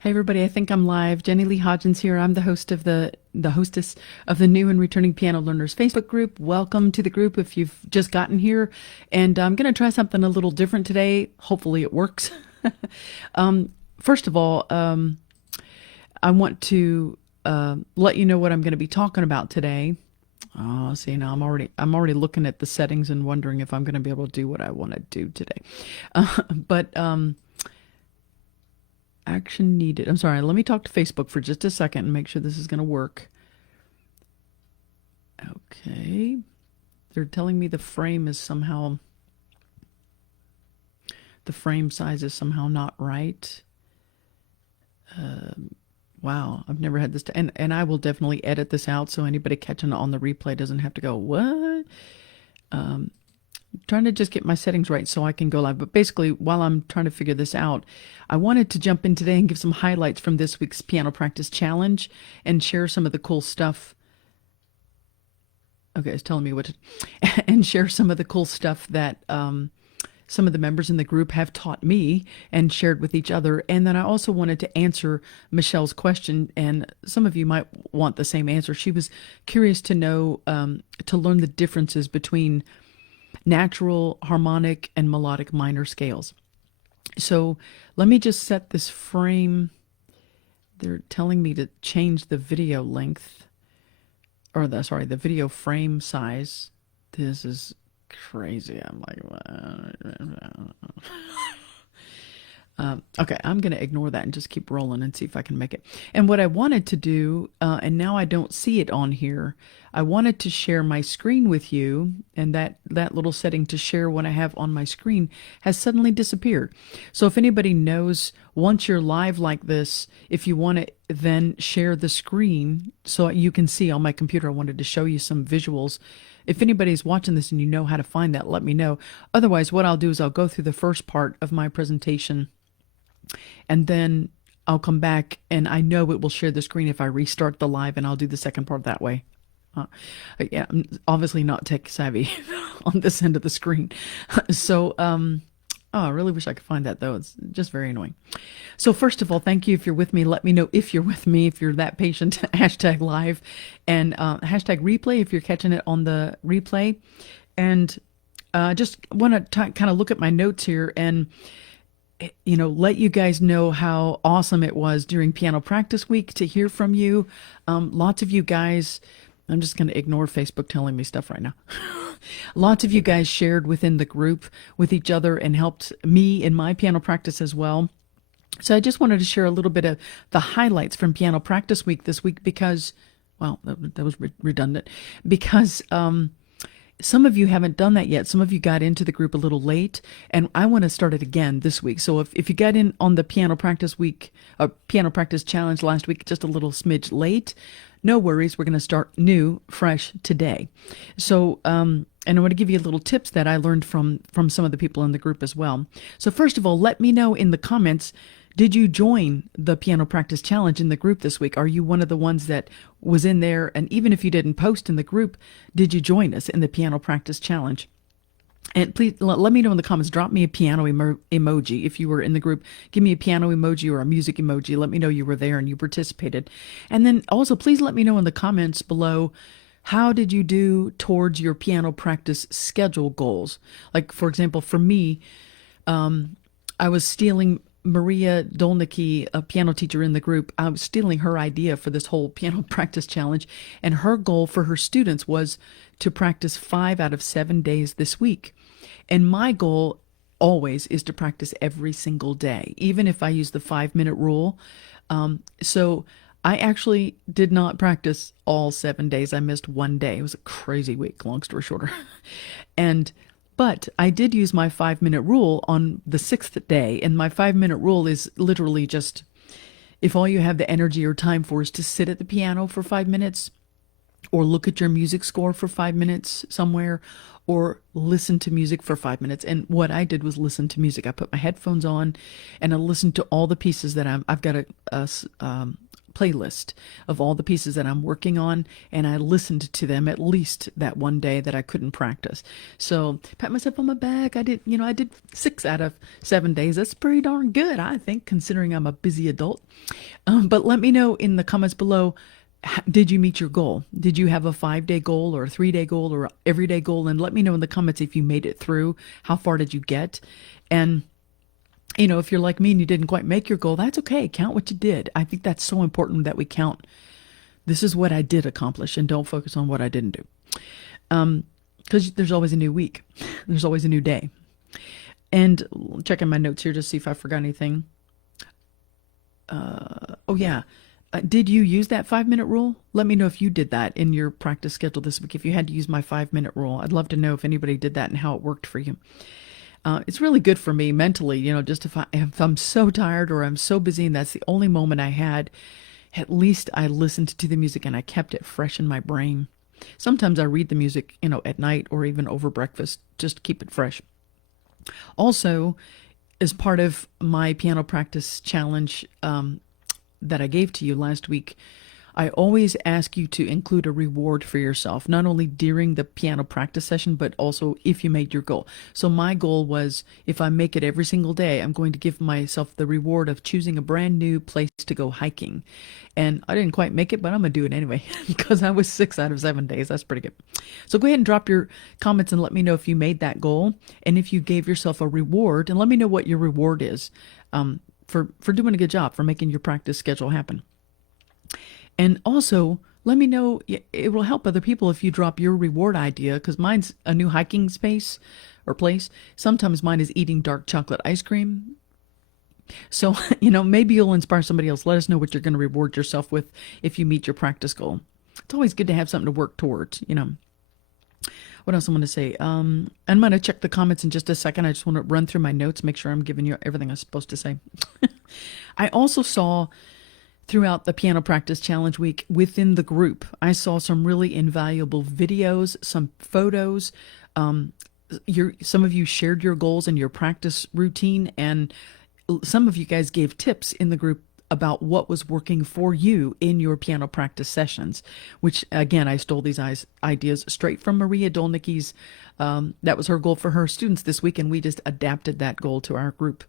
Hey everybody, I think I'm live. Jenny Lee Hodgins here. I'm the hostess of the new and returning piano learners Facebook group. Welcome to the group if you've just gotten here. And I'm going to try something a little different today. Hopefully it works. First of all, I want to let you know what I'm going to be talking about today. Oh, see, now I'm already looking at the settings and wondering if I'm going to be able to do what I want to do today. But action needed. I'm sorry, let me talk to Facebook for just a second and make sure this is going to work. Okay. They're telling me the frame size is somehow not right. Wow, I've never had this. And I will definitely edit this out so anybody catching it on the replay doesn't have to go, what? Trying to just get my settings right so I can go live. But basically, while I'm trying to figure this out, I wanted to jump in today and give some highlights from this week's piano practice challenge and share some of the cool stuff. Okay, it's telling me what to, and share some of the cool stuff that some of the members in the group have taught me and shared with each other. And then I also wanted to answer Michelle's question, and some of you might want the same answer. She was curious to know, to learn the differences between natural, harmonic, and melodic minor scales. So let me just set this frame. They're telling me to change the video length, or the video frame size. This is crazy. I'm like, okay, I'm going to ignore that and just keep rolling and see if I can make it. And what I wanted to do, and now I don't see it on here, I wanted to share my screen with you, and that little setting to share what I have on my screen has suddenly disappeared. So if anybody knows, once you're live like this, if you want to then share the screen so you can see on my computer, I wanted to show you some visuals. If anybody's watching this and you know how to find that, let me know. Otherwise, what I'll do is I'll go through the first part of my presentation, and then I'll come back, and I know it will share the screen if I restart the live, and I'll do the second part that way. Yeah, I'm obviously not tech savvy on this end of the screen. So, oh, I really wish I could find that, though. It's just very annoying. So first of all, thank you if you're with me. Let me know if you're with me, if you're that patient. Hashtag live and hashtag replay if you're catching it on the replay. And just want to kind of look at my notes here and let you guys know how awesome it was during piano practice week to hear from you. Lots of you guys, I'm just going to ignore Facebook telling me stuff right now. Lots of you guys shared within the group with each other and helped me in my piano practice as well. So I just wanted to share a little bit of the highlights from piano practice week this week because, well, that was redundant, because some of you haven't done that yet. Some of you got into the group a little late, and I want to start it again this week. So if you got in on the piano practice week, piano practice challenge last week, just a little smidge late, no worries. We're going to start new, fresh today. So, and I want to give you little tips that I learned from some of the people in the group as well. So first of all, let me know in the comments, did you join the piano practice challenge in the group this week? Are you one of the ones that was in there? And even if you didn't post in the group, did you join us in the piano practice challenge? And please let me know in the comments. Drop me a piano emoji if you were in the group. Give me a piano emoji or a music emoji. Let me know you were there and you participated. And then also please let me know in the comments below, how did you do towards your piano practice schedule goals? Like, for example, for me, I was stealing Maria Dolnicki, a piano teacher in the group. I was stealing her idea for this whole piano practice challenge, and her goal for her students was to practice 5 out of 7 days this week. And my goal always is to practice every single day, even if I use the 5-minute rule. So I actually did not practice all 7 days. I missed one day. It was a crazy week, long story shorter. But I did use my 5-minute rule on the 6th day, and my 5-minute rule is literally just, if all you have the energy or time for is to sit at the piano for 5 minutes, or look at your music score for 5 minutes somewhere, or listen to music for 5 minutes. And what I did was listen to music. I put my headphones on, and I listened to all the pieces that I've got a playlist of all the pieces that I'm working on, and I listened to them at least that one day that I couldn't practice. So pat myself on my back. I did 6 out of 7 days. That's pretty darn good, I think, considering I'm a busy adult. But let me know in the comments below, did you meet your goal? Did you have a 5-day goal or a 3-day goal or everyday goal? And let me know in the comments if you made it through. How far did you get? And if you're like me and you didn't quite make your goal, that's okay. Count what you did. I think that's so important that we count. This is what I did accomplish, and don't focus on what I didn't do. Because there's always a new week. There's always a new day. And checking my notes here to see if I forgot anything. Oh yeah. Did you use that 5-minute rule? Let me know if you did that in your practice schedule this week. If you had to use my 5-minute rule, I'd love to know if anybody did that and how it worked for you. It's really good for me mentally, just if I'm so tired or I'm so busy and that's the only moment I had, at least I listened to the music and I kept it fresh in my brain. Sometimes I read the music, at night or even over breakfast, just to keep it fresh. Also, as part of my piano practice challenge, that I gave to you last week, I always ask you to include a reward for yourself, not only during the piano practice session, but also if you made your goal. So my goal was, if I make it every single day, I'm going to give myself the reward of choosing a brand new place to go hiking. And I didn't quite make it, but I'm going to do it anyway, because I was 6 out of 7 days. That's pretty good. So go ahead and drop your comments and let me know if you made that goal and if you gave yourself a reward, and let me know what your reward is. For doing a good job, for making your practice schedule happen. And also, let me know, it will help other people if you drop your reward idea, because mine's a new hiking space or place. Sometimes mine is eating dark chocolate ice cream. So, maybe you'll inspire somebody else. Let us know what you're going to reward yourself with if you meet your practice goal. It's always good to have something to work towards, What else I'm going to say? I'm going to check the comments in just a second. I just want to run through my notes, make sure I'm giving you everything I'm supposed to say. I also saw throughout the piano practice challenge week within the group, I saw some really invaluable videos, some photos. Some of you shared your goals and your practice routine, and some of you guys gave tips in the group about what was working for you in your piano practice sessions, which again, I stole these ideas straight from Maria Dolnicki's. That was her goal for her students this week, and we just adapted that goal to our group.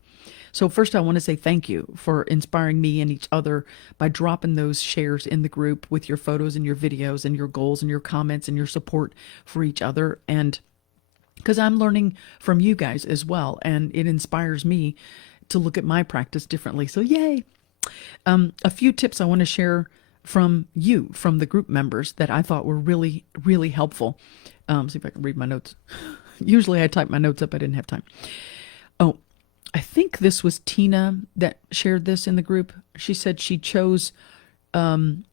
So first, I want to say thank you for inspiring me and each other by dropping those shares in the group with your photos and your videos and your goals and your comments and your support for each other. And because I'm learning from you guys as well, and it inspires me to look at my practice differently. So yay! A few tips I want to share from the group members that I thought were really, really helpful. See if I can read my notes. Usually I type my notes up. I didn't have time. Oh, I think this was Tina that shared this in the group. She said she chose some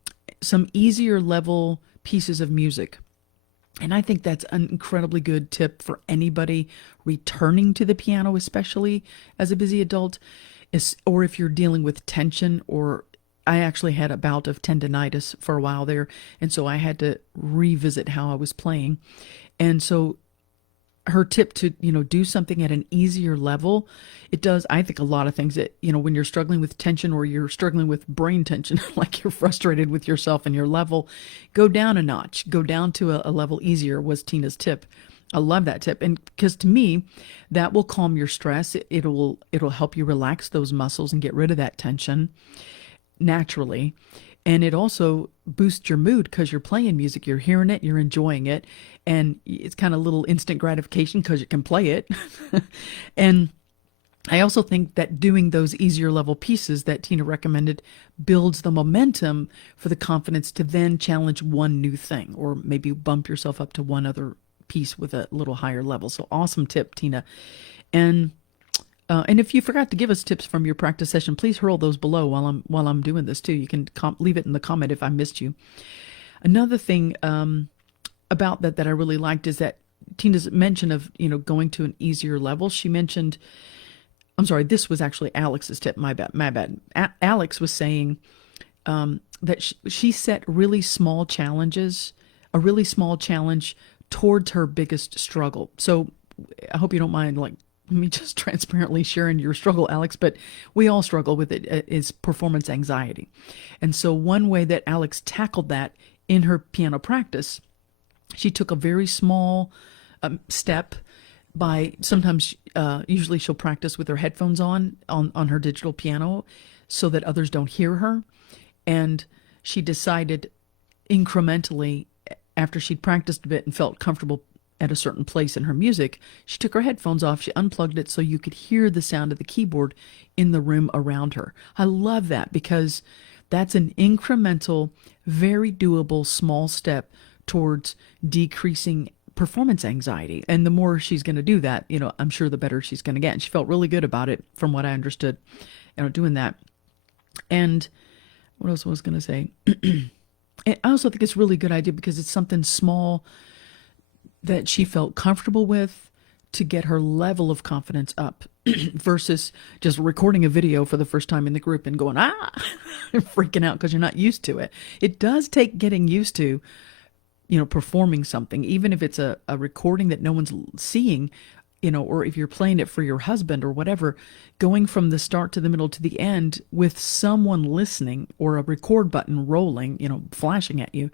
easier level pieces of music. And I think that's an incredibly good tip for anybody returning to the piano, especially as a busy adult. Or if you're dealing with tension, or I actually had a bout of tendinitis for a while there, and so I had to revisit how I was playing. And so her tip to, do something at an easier level, it does, I think, a lot of things that, when you're struggling with tension or you're struggling with brain tension, like you're frustrated with yourself and your level, go down a notch, go down to a level easier was Tina's tip. I love that tip. And because to me, that will calm your stress. It'll help you relax those muscles and get rid of that tension naturally. And it also boosts your mood because you're playing music, you're hearing it, you're enjoying it. And it's kind of a little instant gratification because you can play it. And I also think that doing those easier level pieces that Tina recommended builds the momentum for the confidence to then challenge one new thing, or maybe bump yourself up to one other piece with a little higher level. So awesome tip, Tina. And if you forgot to give us tips from your practice session, please hurl those below while I'm doing this too. You can leave it in the comment if I missed you. Another thing about that I really liked is that Tina's mention of going to an easier level. She mentioned, I'm sorry, this was actually Alex's tip. My bad. Alex was saying that she set really small challenges, a really small challenge towards her biggest struggle. So I hope you don't mind me just transparently sharing your struggle, Alex, but we all struggle with it, is performance anxiety. And so one way that Alex tackled that in her piano practice, she took a very small step by sometimes, usually she'll practice with her headphones on her digital piano so that others don't hear her. And she decided incrementally, after she'd practiced a bit and felt comfortable at a certain place in her music, she took her headphones off, she unplugged it so you could hear the sound of the keyboard in the room around her. I love that because that's an incremental, very doable small step towards decreasing performance anxiety. And the more she's going to do that, I'm sure the better she's going to get. And she felt really good about it from what I understood, doing that. And what else was I going to say? I also think it's a really good idea because it's something small that she felt comfortable with to get her level of confidence up versus just recording a video for the first time in the group and going, freaking out because you're not used to it. It does take getting used to, performing something, even if it's a recording that no one's seeing, or if you're playing it for your husband or whatever, going from the start to the middle to the end with someone listening or a record button rolling, flashing at you.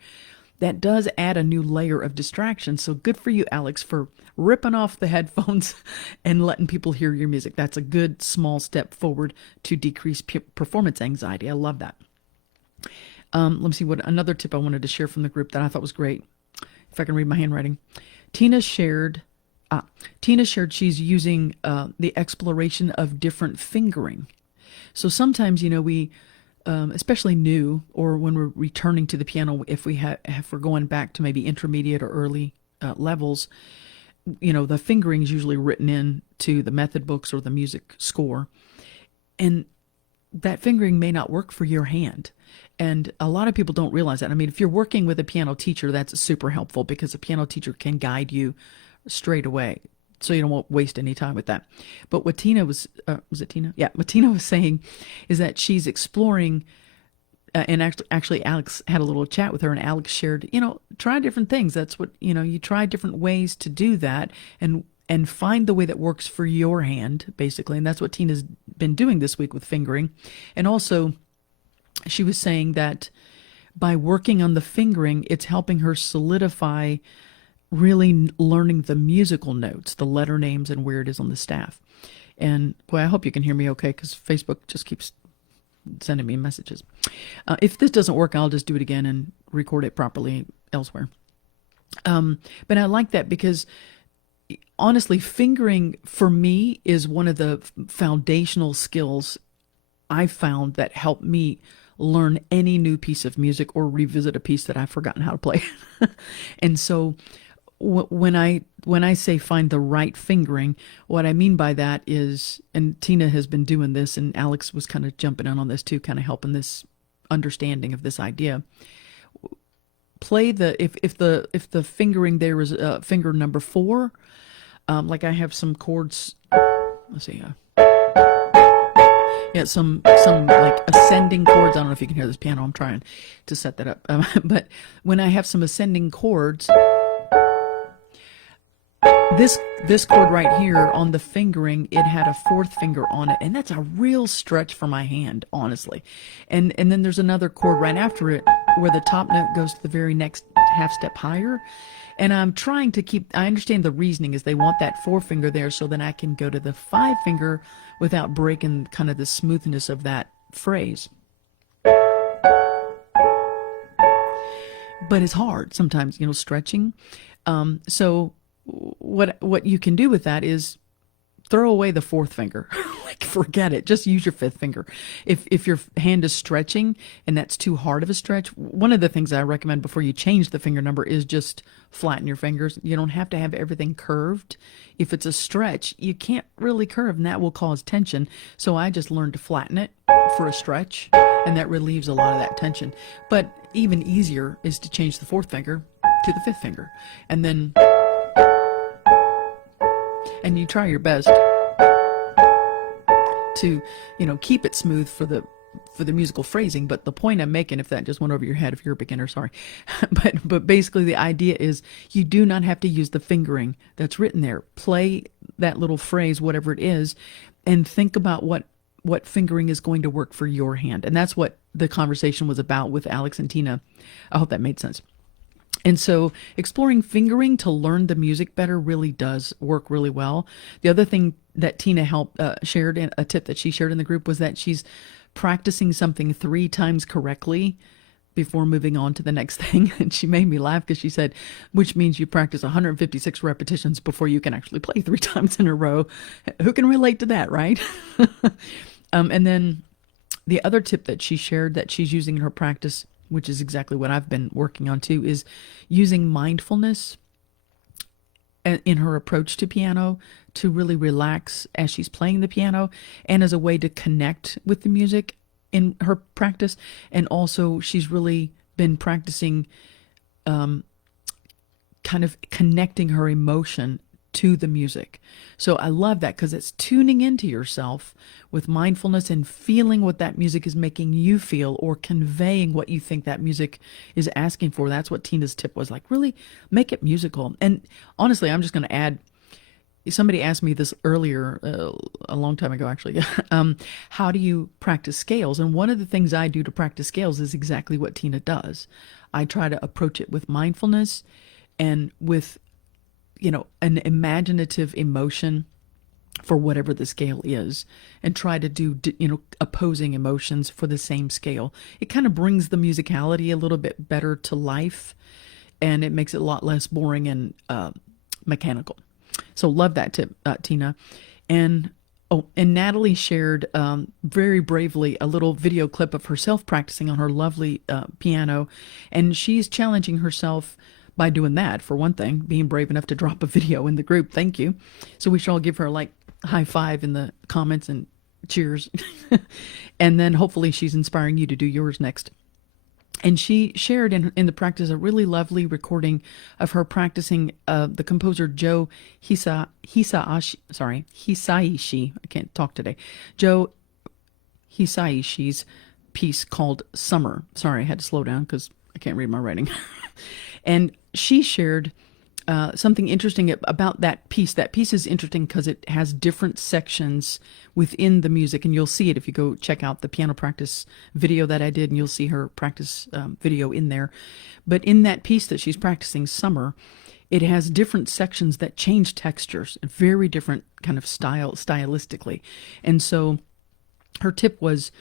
That does add a new layer of distraction. So good for you, Alex, for ripping off the headphones and letting people hear your music. That's a good small step forward to decrease performance anxiety. I love that. Let me see what another tip I wanted to share from the group that I thought was great. If I can read my handwriting. Tina shared she's using the exploration of different fingering. So sometimes, we especially new, or when we're returning to the piano, if we're going back to maybe intermediate or early levels, the fingering is usually written in to the method books or the music score, and that fingering may not work for your hand. And a lot of people don't realize that. I mean, if you're working with a piano teacher, that's super helpful because a piano teacher can guide you straight away, so you don't waste any time with that. But what Tina was it Tina? Yeah, what Tina was saying is that she's exploring, and actually Alex had a little chat with her, and Alex shared, try different things. That's what, you try different ways to do that and find the way that works for your hand, basically. And that's what Tina's been doing this week with fingering. And also, she was saying that by working on the fingering, it's helping her solidify really learning the musical notes, the letter names, and where it is on the staff. And boy, I hope you can hear me okay, because Facebook just keeps sending me messages. If this doesn't work, I'll just do it again and record it properly elsewhere. But I like that because honestly, fingering for me is one of the foundational skills I found that helped me learn any new piece of music or revisit a piece that I've forgotten how to play. And so when I say find the right fingering, what I mean by that is, and Tina has been doing this, and Alex was kind of jumping in on this too, kind of helping this understanding of this idea. Play if the fingering there is finger number 4, like I have some chords. Let's see. Yeah, some like ascending chords. I don't know if you can hear this piano. I'm trying to set that up. But when I have some ascending chords, this chord right here on the fingering, it had a 4th finger on it, and that's a real stretch for my hand, honestly. And then there's another chord right after it where the top note goes to the very next half step higher. And I'm trying to I understand the reasoning is they want that 4 finger there so then I can go to the 5 finger without breaking kind of the smoothness of that phrase. But it's hard sometimes, stretching. So what you can do with that is throw away the 4th finger. Like, forget it. Just use your 5th finger. If your hand is stretching and that's too hard of a stretch, one of the things I recommend before you change the finger number is just flatten your fingers. You don't have to have everything curved. If it's a stretch, you can't really curve, and that will cause tension. So I just learned to flatten it for a stretch, and that relieves a lot of that tension. But even easier is to change the 4th finger to the 5th finger, and then you try your best to keep it smooth for the musical phrasing. But the point I'm making, if that just went over your head, if you're a beginner, sorry, but basically the idea is you do not have to use the fingering that's written there. Play that little phrase, whatever it is, and think about what fingering is going to work for your hand. And that's what the conversation was about with Alex and Tina. I hope that made sense. And so exploring fingering to learn the music better really does work really well. The other thing that Tina shared, in a tip that she shared in the group, was that she's practicing something 3 times correctly before moving on to the next thing. And she made me laugh because she said, which means you practice 156 repetitions before you can actually play 3 times in a row. Who can relate to that, right? And then the other tip that she shared that she's using in her practice, which is exactly what I've been working on too, is using mindfulness in her approach to piano to really relax as she's playing the piano, and as a way to connect with the music in her practice. And also she's really been practicing kind of connecting her emotion to the music. So I love that, because it's tuning into yourself with mindfulness and feeling what that music is making you feel, or conveying what you think that music is asking for. That's what Tina's tip was, like, really make it musical. And honestly, I'm just going to add, somebody asked me this earlier, a long time ago actually, how do you practice scales? And one of the things I do to practice scales is exactly what Tina does. I try to approach it with mindfulness and with an imaginative emotion for whatever the scale is, and try to do, opposing emotions for the same scale. It kind of brings the musicality a little bit better to life, and it makes it a lot less boring and mechanical. So love that tip, Tina. And Natalie shared very bravely a little video clip of herself practicing on her lovely piano, and she's challenging herself by doing that, for one thing, being brave enough to drop a video in the group. Thank you. So we should all give her like high five in the comments and cheers. And then hopefully she's inspiring you to do yours next. And she shared in the practice a really lovely recording of her practicing the composer Joe Hisaishi. I can't talk today. Joe Hisaishi's piece called Summer. Sorry, I had to slow down because I can't read my writing. And she shared something interesting about that piece. That piece is interesting because it has different sections within the music, and you'll see it if you go check out the piano practice video that I did, and you'll see her practice video in there. But in that piece that she's practicing, Summer, it has different sections that change textures, very different kind of stylistically. And so her tip was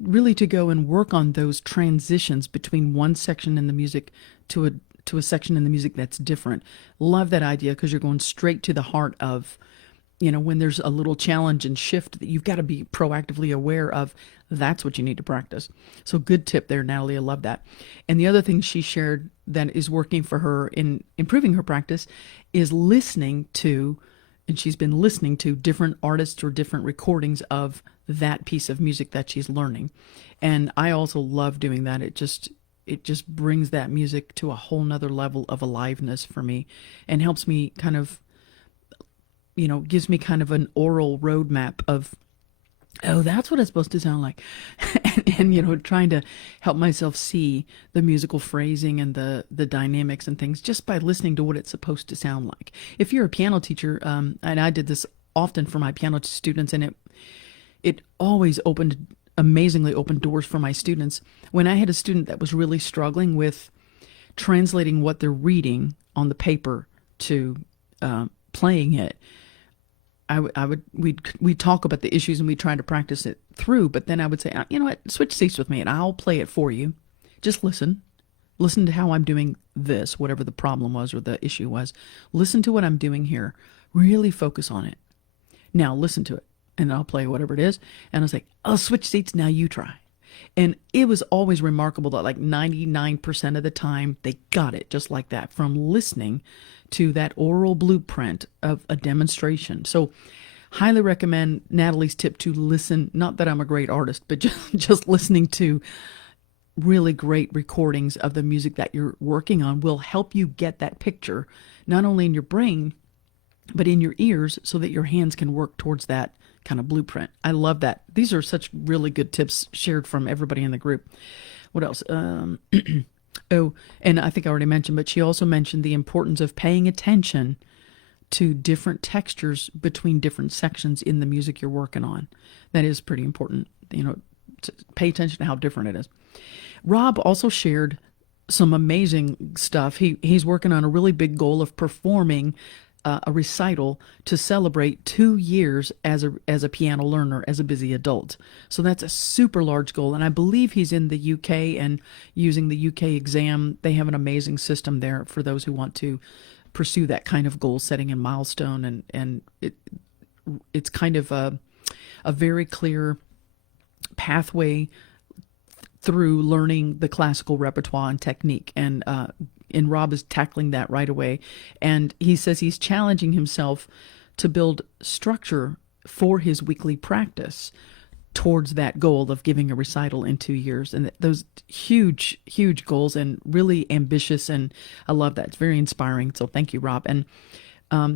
really to go and work on those transitions between one section in the music to a section in the music that's different. Love that idea, because you're going straight to the heart of, when there's a little challenge and shift that you've got to be proactively aware of. That's what you need to practice. So good tip there, Natalie. I love that. And the other thing she shared that is working for her in improving her practice is listening to, and she's been listening to different artists or different recordings of that piece of music that she's learning. And I also love doing that. It just brings that music to a whole nother level of aliveness for me, and helps me kind of, gives me kind of an oral roadmap of, oh, that's what it's supposed to sound like. and trying to help myself see the musical phrasing and the dynamics and things just by listening to what it's supposed to sound like. If you're a piano teacher, and I did this often for my piano students, and it always amazingly opened doors for my students. When I had a student that was really struggling with translating what they're reading on the paper to playing it, we'd talk about the issues and we'd try to practice it through. But then I would say, you know what, switch seats with me and I'll play it for you. Just listen to how I'm doing this, whatever the problem was or the issue was. Listen to what I'm doing here. Really focus on it. Now listen to it. And I'll play whatever it is. And I was like, I'll switch seats. Now you try. And it was always remarkable that like 99% of the time they got it just like that, from listening to that oral blueprint of a demonstration. So highly recommend Natalie's tip to listen. Not that I'm a great artist, but just listening to really great recordings of the music that you're working on will help you get that picture, not only in your brain, but in your ears, so that your hands can work towards that kind of blueprint. I love that. These are such really good tips shared from everybody in the group. What else? Oh, and I think I already mentioned, but she also mentioned the importance of paying attention to different textures between different sections in the music you're working on. That is pretty important, to pay attention to how different it is. Rob also shared some amazing stuff. He's working on a really big goal of performing a recital to celebrate 2 years as a piano learner, as a busy adult. So that's a super large goal, and I believe he's in the UK and using the UK exam. They have an amazing system there for those who want to pursue that kind of goal setting and milestone, and it's kind of a very clear pathway through learning the classical repertoire and technique, and Rob is tackling that right away. And he says he's challenging himself to build structure for his weekly practice towards that goal of giving a recital in 2 years. And those huge, huge goals, and really ambitious. And I love that. It's very inspiring. So thank you, Rob. And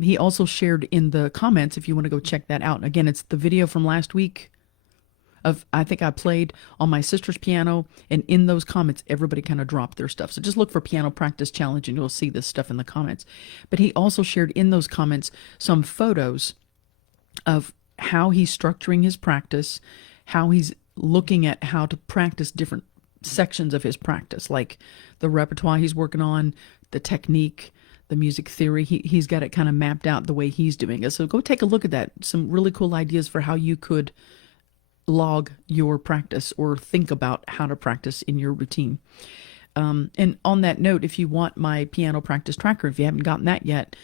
he also shared in the comments, if you want to go check that out. Again, it's the video from last week. I think I played on my sister's piano, and in those comments, everybody kind of dropped their stuff. So just look for Piano Practice Challenge, and you'll see this stuff in the comments. But he also shared in those comments some photos of how he's structuring his practice, how he's looking at how to practice different sections of his practice, like the repertoire he's working on, the technique, the music theory. He's got it kind of mapped out the way he's doing it. So go take a look at that. Some really cool ideas for how you could log your practice or think about how to practice in your routine. And on that note, if you want my piano practice tracker, if you haven't gotten that yet,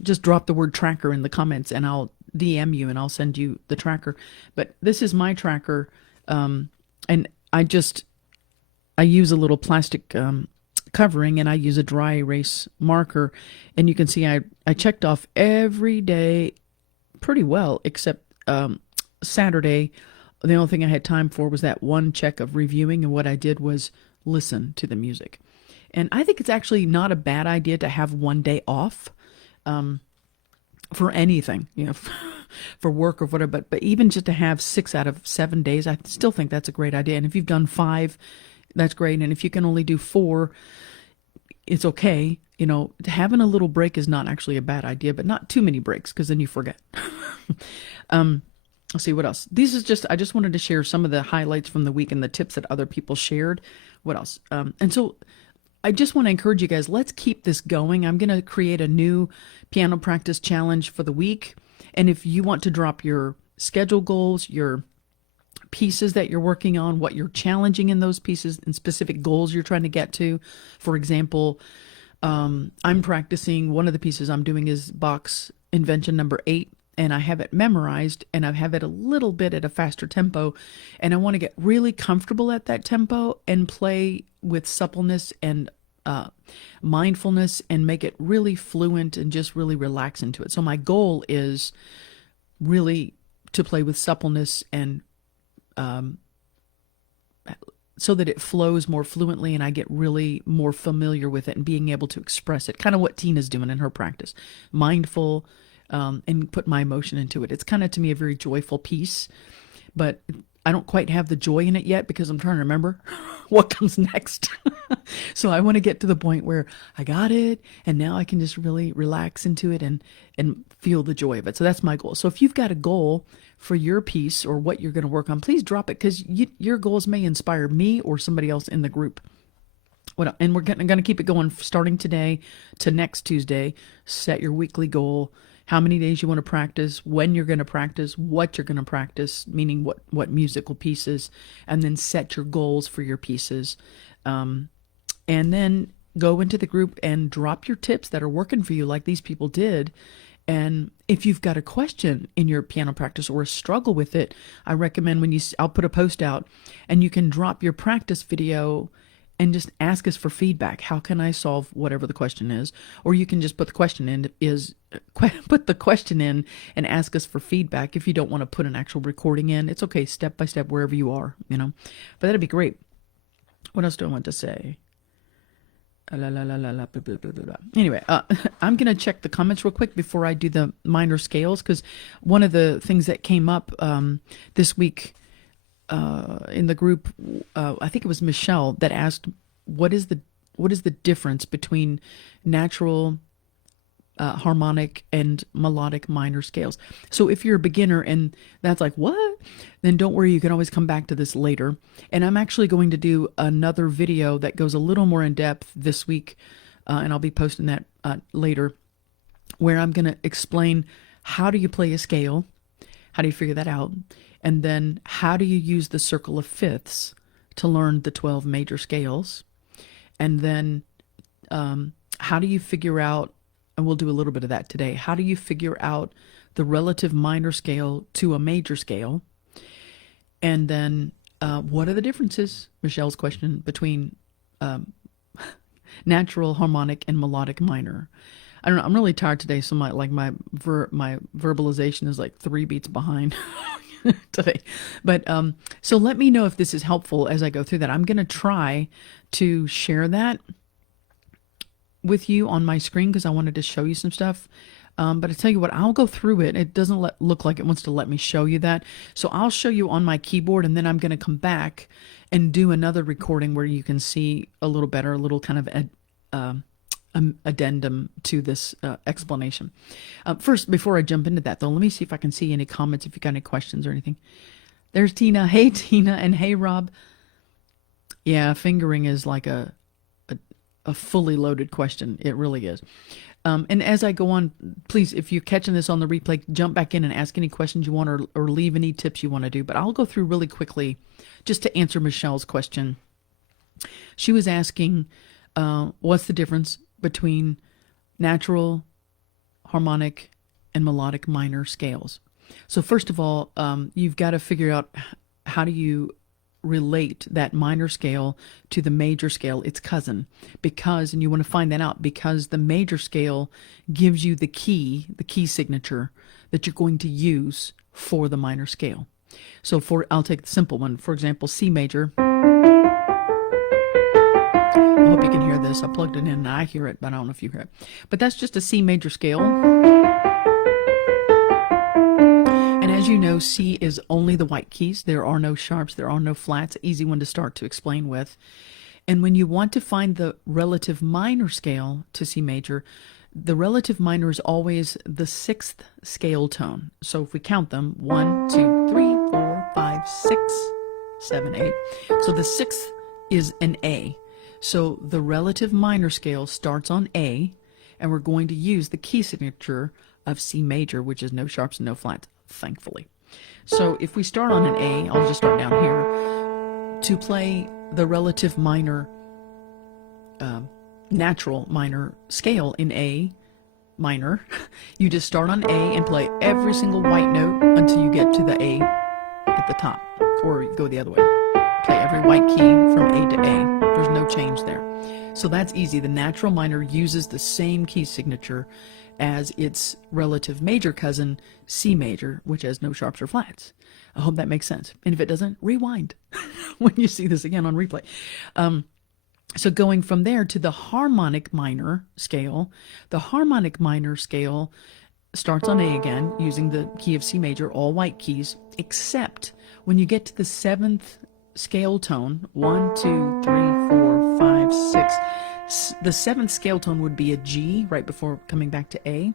just drop the word tracker in the comments and I'll DM you and I'll send you the tracker. But this is my tracker. And I use a little plastic covering, and I use a dry erase marker. And you can see I checked off every day pretty well, except Saturday. The only thing I had time for was that one check of reviewing, and what I did was listen to the music. And I think it's actually not a bad idea to have one day off for anything, for work or whatever. But even just to have 6 out of 7 days, I still think that's a great idea. And if you've done 5, that's great. And if you can only do 4, it's okay. Having a little break is not actually a bad idea, but not too many breaks, because then you forget. Let's see what else. I just wanted to share some of the highlights from the week and the tips that other people shared. What else? And so I just want to encourage you guys, let's keep this going. I'm going to create a new piano practice challenge for the week. And if you want to drop your schedule goals, your pieces that you're working on, what you're challenging in those pieces, and specific goals you're trying to get to. For example, I'm practicing, one of the pieces I'm doing is Bach's Invention number 8. And I have it memorized, and I have it a little bit at a faster tempo, and I want to get really comfortable at that tempo and play with suppleness and mindfulness and make it really fluent and just really relax into it. So my goal is really to play with suppleness and so that it flows more fluently and I get really more familiar with it and being able to express it. Kind of what Tina's doing in her practice. Mindful, and put my emotion into it. It's kind of, to me, a very joyful piece, but I don't quite have the joy in it yet because I'm trying to remember what comes next. So I want to get to the point where I got it, and now I can just really relax into it and feel the joy of it. So that's my goal. So if you've got a goal for your piece or what you're going to work on, please drop it, because your goals may inspire me or somebody else in the group. And we're going to keep it going starting today to next Tuesday. Set your weekly goal. How many days you want to practice, when you're going to practice, what you're going to practice, meaning what musical pieces, and then set your goals for your pieces. And then go into the group and drop your tips that are working for you, like these people did. And if you've got a question in your piano practice or a struggle with it, I recommend I'll put a post out, and you can drop your practice video and just ask us for feedback. How can I solve whatever the question is? Or you can just put the question in and ask us for feedback. If you don't want to put an actual recording in, it's okay, step by step, wherever you are, But that'd be great. What else do I want to say? Anyway, I'm going to check the comments real quick before I do the minor scales, because one of the things that came up this week in the group, I think it was Michelle that asked, what is the difference between natural harmonic and melodic minor scales. So if you're a beginner and that's like, what? Then don't worry, you can always come back to this later. And I'm actually going to do another video that goes a little more in depth this week, and I'll be posting that later, where I'm going to explain how do you play a scale, how do you figure that out, and then how do you use the circle of fifths to learn the 12 major scales, and then how do you figure out, and we'll do a little bit of that today, how do you figure out the relative minor scale to a major scale, and then what are the differences, Michelle's question, between natural, harmonic, and melodic minor. I don't know, I'm really tired today, so my verbalization is like 3 beats behind today. But so let me know if this is helpful as I go through that. I'm going to try to share that with you on my screen because I wanted to show you some stuff. But I tell you what, I'll go through it. It doesn't look like it wants to let me show you that. So I'll show you on my keyboard, and then I'm going to come back and do another recording where you can see a little better, a little kind of addendum to this explanation. First, before I jump into that, though, let me see if I can see any comments, if you got any questions or anything. There's Tina. Hey, Tina, and hey, Rob. Yeah, fingering is like a fully loaded question. It really is. And as I go on, please, if you're catching this on the replay, jump back in and ask any questions you want, or leave any tips you want to do. But I'll go through really quickly just to answer Michelle's question. She was asking, what's the difference between natural, harmonic, and melodic minor scales? So first of all, you've got to figure out how do you relate that minor scale to the major scale, its cousin, because, and you want to find that out because the major scale gives you the key signature that you're going to use for the minor scale. So I'll take the simple one, for example, C major. I hope you can hear this. I plugged it in and I hear it, but I don't know if you hear it. But that's just a C major scale. And as you know, C is only the white keys. There are no sharps. There are no flats. Easy one to start to explain with. And when you want to find the relative minor scale to C major, the relative minor is always the 6th scale tone. So if we count them, 1, 2, 3, 4, 5, 6, 7, 8. So the 6th is an A. So the relative minor scale starts on A, and we're going to use the key signature of C major, which is no sharps and no flats, thankfully. So if we start on an A, I'll just start down here, to play the relative minor, natural minor scale in A minor, you just start on A and play every single white note until you get to the A at the top, or go the other way. Play every white key from A to A. There's no change there. So that's easy. The natural minor uses the same key signature as its relative major cousin, C major, which has no sharps or flats. I hope that makes sense. And if it doesn't, rewind when you see this again on replay. So going from there to the harmonic minor scale, the harmonic minor scale starts on A again, using the key of C major, all white keys, except when you get to the 7th scale tone, 1, 2, 3, 4, 5, 6. The 7th scale tone would be a G right before coming back to A.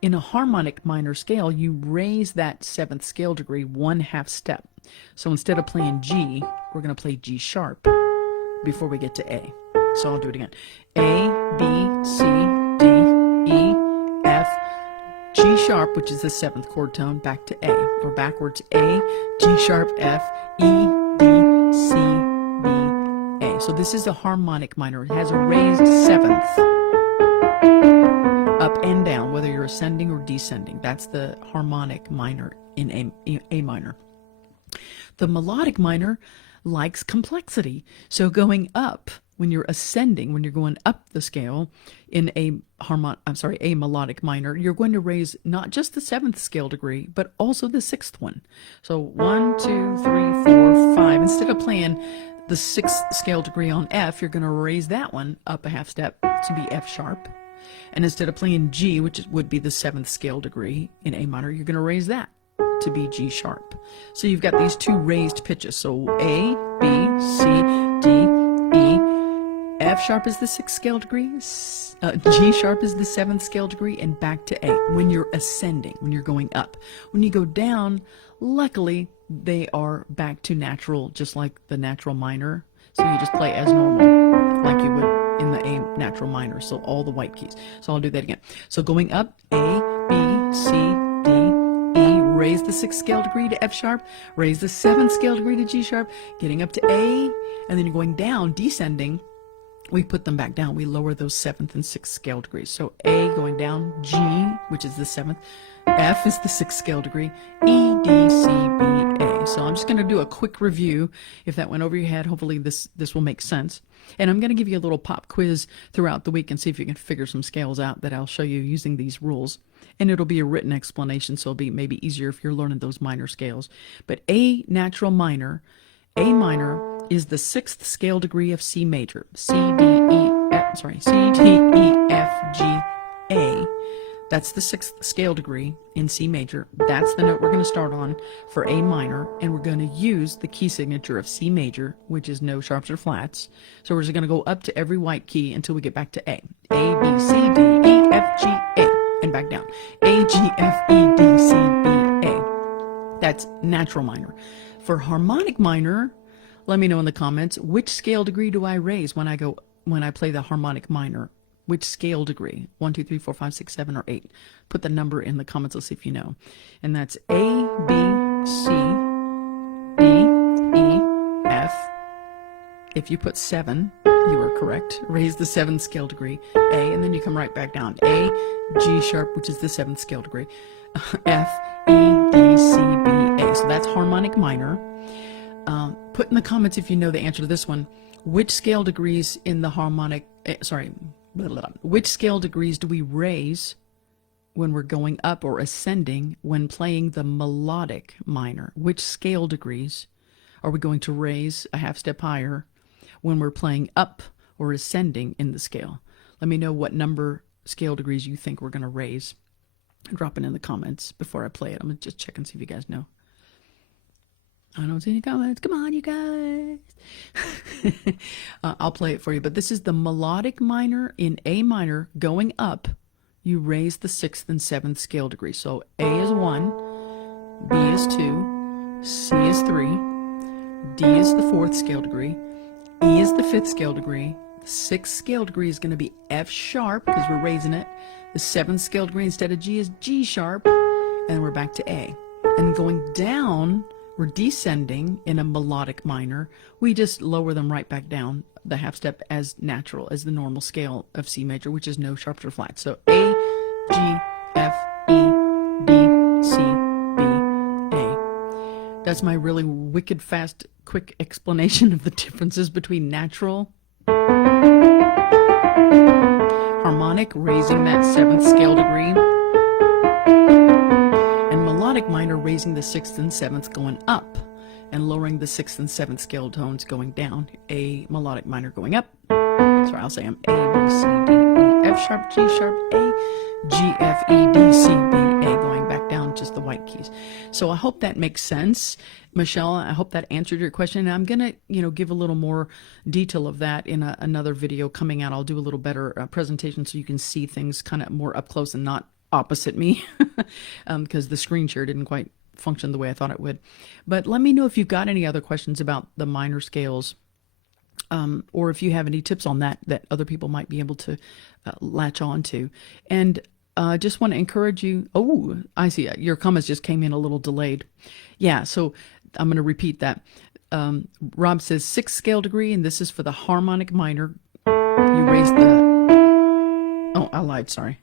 In a harmonic minor scale, you raise that 7th scale degree 1/2 step. So instead of playing G, we're going to play G sharp before we get to A. So I'll do it again. A, B, C, D, E, F, G sharp, which is the 7th chord tone, back to A. Or backwards, A, G sharp, F, E, D, C, B, A. So this is a harmonic minor. It has a raised 7th, up and down, whether you're ascending or descending. That's the harmonic minor in A minor. The melodic minor likes complexity. So going up, when you're ascending, when you're going up the scale in a melodic minor, you're going to raise not just the 7th scale degree, but also the 6th one. So 1, 2, 3, 4, 5. Instead of playing the 6th scale degree on F, you're going to raise that one up a 1/2 step to be F sharp. And instead of playing G, which would be the 7th scale degree in A minor, you're going to raise that to be G sharp. So you've got these 2 raised pitches. So A, B, C, D, E, F, F sharp is the 6th scale degree, G sharp is the 7th scale degree, and back to A when you're ascending, when you're going up. When you go down, luckily they are back to natural, just like the natural minor. So you just play as normal, like you would in the A natural minor. So all the white keys. So I'll do that again. So going up, A, B, C, D, E, raise the 6th scale degree to F sharp, raise the 7th scale degree to G sharp, getting up to A, and then you're going down, descending. We put them back down. We lower those 7th and 6th scale degrees. So A going down, G, which is the 7th, F is the 6th scale degree, E, D, C, B, A. So I'm just going to do a quick review. If that went over your head, hopefully this will make sense. And I'm going to give you a little pop quiz throughout the week and see if you can figure some scales out that I'll show you using these rules. And it'll be a written explanation, so it'll be maybe easier if you're learning those minor scales. But A natural minor, A minor is the 6th scale degree of C major. C, D, E, F, G, A. That's the 6th scale degree in C major. That's the note we're going to start on for A minor, and we're going to use the key signature of C major, which is no sharps or flats. So we're just going to go up to every white key until we get back to A. A, B, C, D, E, F, G, A, and back down. A, G, F, E, D, C, B, A. That's natural minor. For harmonic minor, let me know in the comments, which scale degree do I raise when I play the harmonic minor? Which scale degree? 1, 2, 3, 4, 5, 6, 7, or 8. Put the number in the comments. Let's see if you know. And that's A, B, C, D, E, F. If you put 7, you are correct. Raise the 7th scale degree, A, and then you come right back down. A, G sharp, which is the 7th scale degree, F, E, D, C, B, A. So that's harmonic minor. Put in the comments if you know the answer to this one. Which scale degrees in the harmonic, which scale degrees do we raise when we're going up or ascending when playing the melodic minor? Which scale degrees are we going to raise a half step higher when we're playing up or ascending in the scale? Let me know what number scale degrees you think we're going to raise. Drop it in the comments before I play it. I'm going to just check and see if you guys know. I don't see any comments. Come on, you guys. I'll play it for you. But this is the melodic minor in A minor. Going up, you raise the 6th and 7th scale degree. So A is 1, B is 2, C is 3, D is the 4th scale degree, E is the 5th scale degree. The 6th scale degree is going to be F sharp because we're raising it. The 7th scale degree instead of G is G sharp. And we're back to A. And going down, we're descending in a melodic minor. We just lower them right back down the half step as natural as the normal scale of C major, which is no sharps or flats. So A, G, F, E, D, C, B, A. That's my really wicked fast, quick explanation of the differences between natural, harmonic, raising that 7th scale degree, and melodic minor, raising the 6th and 7th going up and lowering the 6th and 7th scale tones going down. A melodic minor going up. Sorry, I'll say them. A, B, C, D, E, F sharp, G sharp, A, G, F, E, D, C, B, A, going back down, just the white keys. So I hope that makes sense. Michelle, I hope that answered your question. And I'm going to, give a little more detail of that in another video coming out. I'll do a little better presentation so you can see things kind of more up close and not opposite me because the screen share didn't quite function the way I thought it would. But let me know if you've got any other questions about the minor scales, or if you have any tips on that other people might be able to latch on to. And just want to encourage you. Oh, I see. Your comments just came in a little delayed. Yeah, so I'm going to repeat that. Rob says 6th scale degree, and this is for the harmonic minor. You raise the... Oh, I lied. Sorry.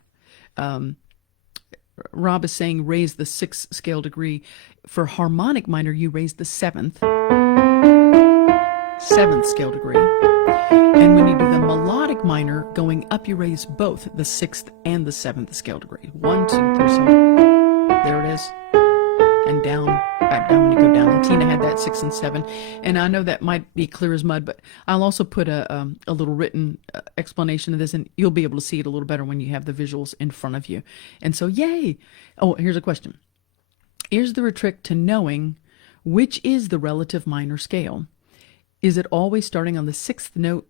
Rob is saying raise the 6th scale degree. For harmonic minor, you raise the 7th scale degree. And when you do the melodic minor, going up, you raise both the 6th and the 7th scale degree. 1, 2, 3, so there it is. And down, back down when you go down. And Tina had that 6 and 7. And I know that might be clear as mud, but I'll also put a little written explanation of this, and you'll be able to see it a little better when you have the visuals in front of you. And so, yay! Oh, here's a question. Here's the trick to knowing which is the relative minor scale. Is it always starting on the 6th note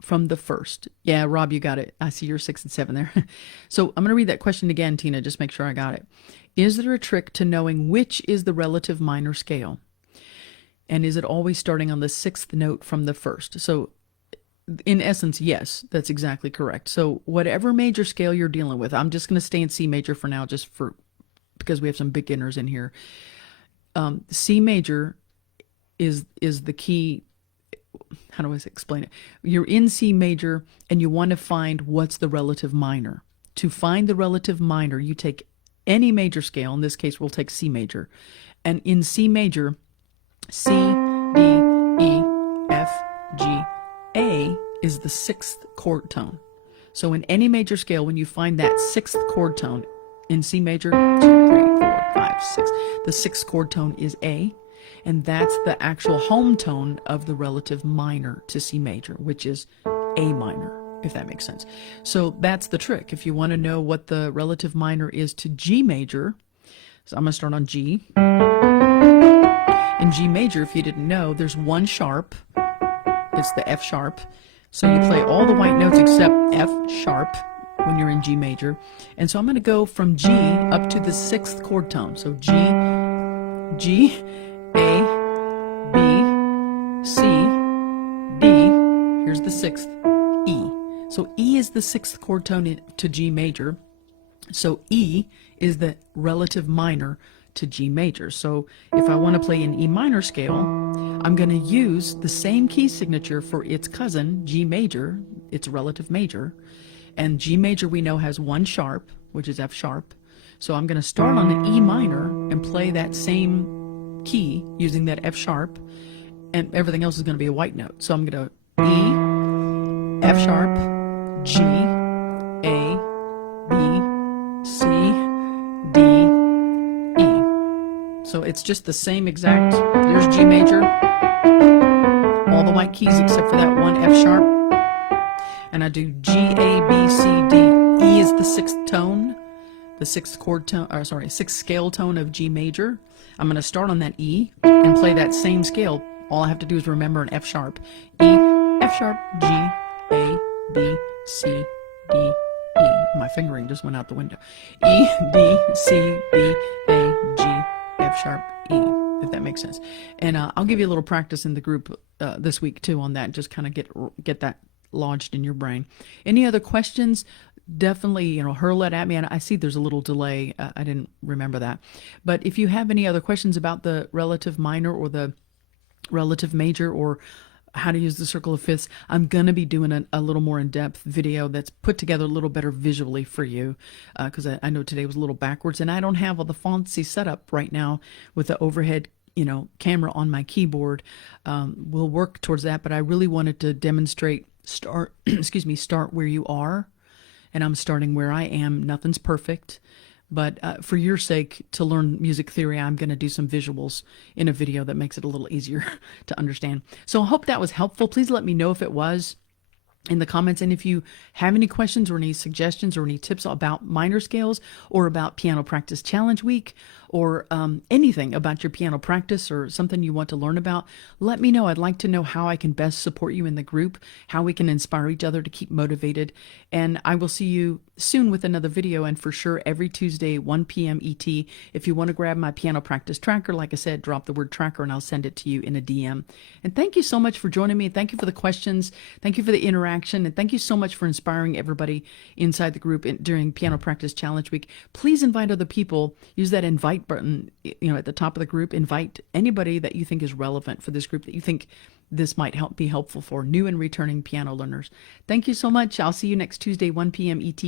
from the first. Yeah, Rob, you got it. I see your 6 and 7 there. So I'm going to read that question again, Tina, just make sure I got it. Is there a trick to knowing which is the relative minor scale? And is it always starting on the 6th note from the first? So in essence, yes, that's exactly correct. So whatever major scale you're dealing with, I'm just going to stay in C major for now, just for because we have some beginners in here. C major is the key. How do I explain it? You're in C major and you want to find what's the relative minor. To find the relative minor, you take any major scale. In this case, we'll take C major. And in C major, C, D, E, F, G, A is the 6th chord tone. So in any major scale, when you find that 6th chord tone in C major, 2, 3, 4, 5, 6, the 6th chord tone is A. And that's the actual home tone of the relative minor to C major, which is A minor, if that makes sense. So that's the trick. If you want to know what the relative minor is to G major, so I'm going to start on G. In G major, if you didn't know, there's one sharp. It's the F sharp. So you play all the white notes except F sharp when you're in G major. And so I'm going to go from G up to the 6th chord tone. So G, G, A, B, C, D, here's the 6th, E. So E is the 6th chord tone to G major. So E is the relative minor to G major. So if I want to play an E minor scale, I'm going to use the same key signature for its cousin, G major, its relative major. And G major we know has one sharp, which is F sharp. So I'm going to start on an E minor and play that same key using that F sharp, and everything else is going to be a white note. So I'm going to E, F sharp, G, A, B, C, D, E. So it's just the same exact, there's G major, all the white keys except for that one F sharp, and I do G, A, B, C, D. E is the 6th tone, the 6th chord tone, or sorry, 6th scale tone of G major. I'm going to start on that E and play that same scale. All I have to do is remember an F sharp. E, F sharp, G, A, B, C, D, E. My fingering just went out the window. E, D, C, B, A, G, F sharp, E, if that makes sense. And I'll give you a little practice in the group this week too on that. Just kind of get that lodged in your brain. Any other questions? Definitely, hurl it at me. And I see there's a little delay. I didn't remember that. But if you have any other questions about the relative minor or the relative major or how to use the circle of fifths, I'm going to be doing a little more in-depth video that's put together a little better visually for you, because I know today was a little backwards and I don't have all the fontsy set up right now with the overhead camera on my keyboard. We'll work towards that, but I really wanted to demonstrate, start where you are. And I'm starting where I am. Nothing's perfect. But for your sake, to learn music theory, I'm going to do some visuals in a video that makes it a little easier to understand. So I hope that was helpful. Please let me know if it was in the comments. And if you have any questions or any suggestions or any tips about minor scales or about Piano Practice Challenge Week or anything about your piano practice or something you want to learn about, let me know. I'd like to know how I can best support you in the group, how we can inspire each other to keep motivated. And I will see you soon with another video, and for sure every Tuesday, 1 p.m. ET. If you want to grab my piano practice tracker, like I said, drop the word tracker and I'll send it to you in a DM. And thank you so much for joining me. Thank you for the questions. Thank you for the interaction. And thank you so much for inspiring everybody inside the group during Piano Practice Challenge Week. Please invite other people. Use that invite button, at the top of the group. Invite anybody that you think is relevant for this group, that you think this might be helpful for new and returning piano learners. Thank you so much. I'll see you next Tuesday, 1 p.m. ET.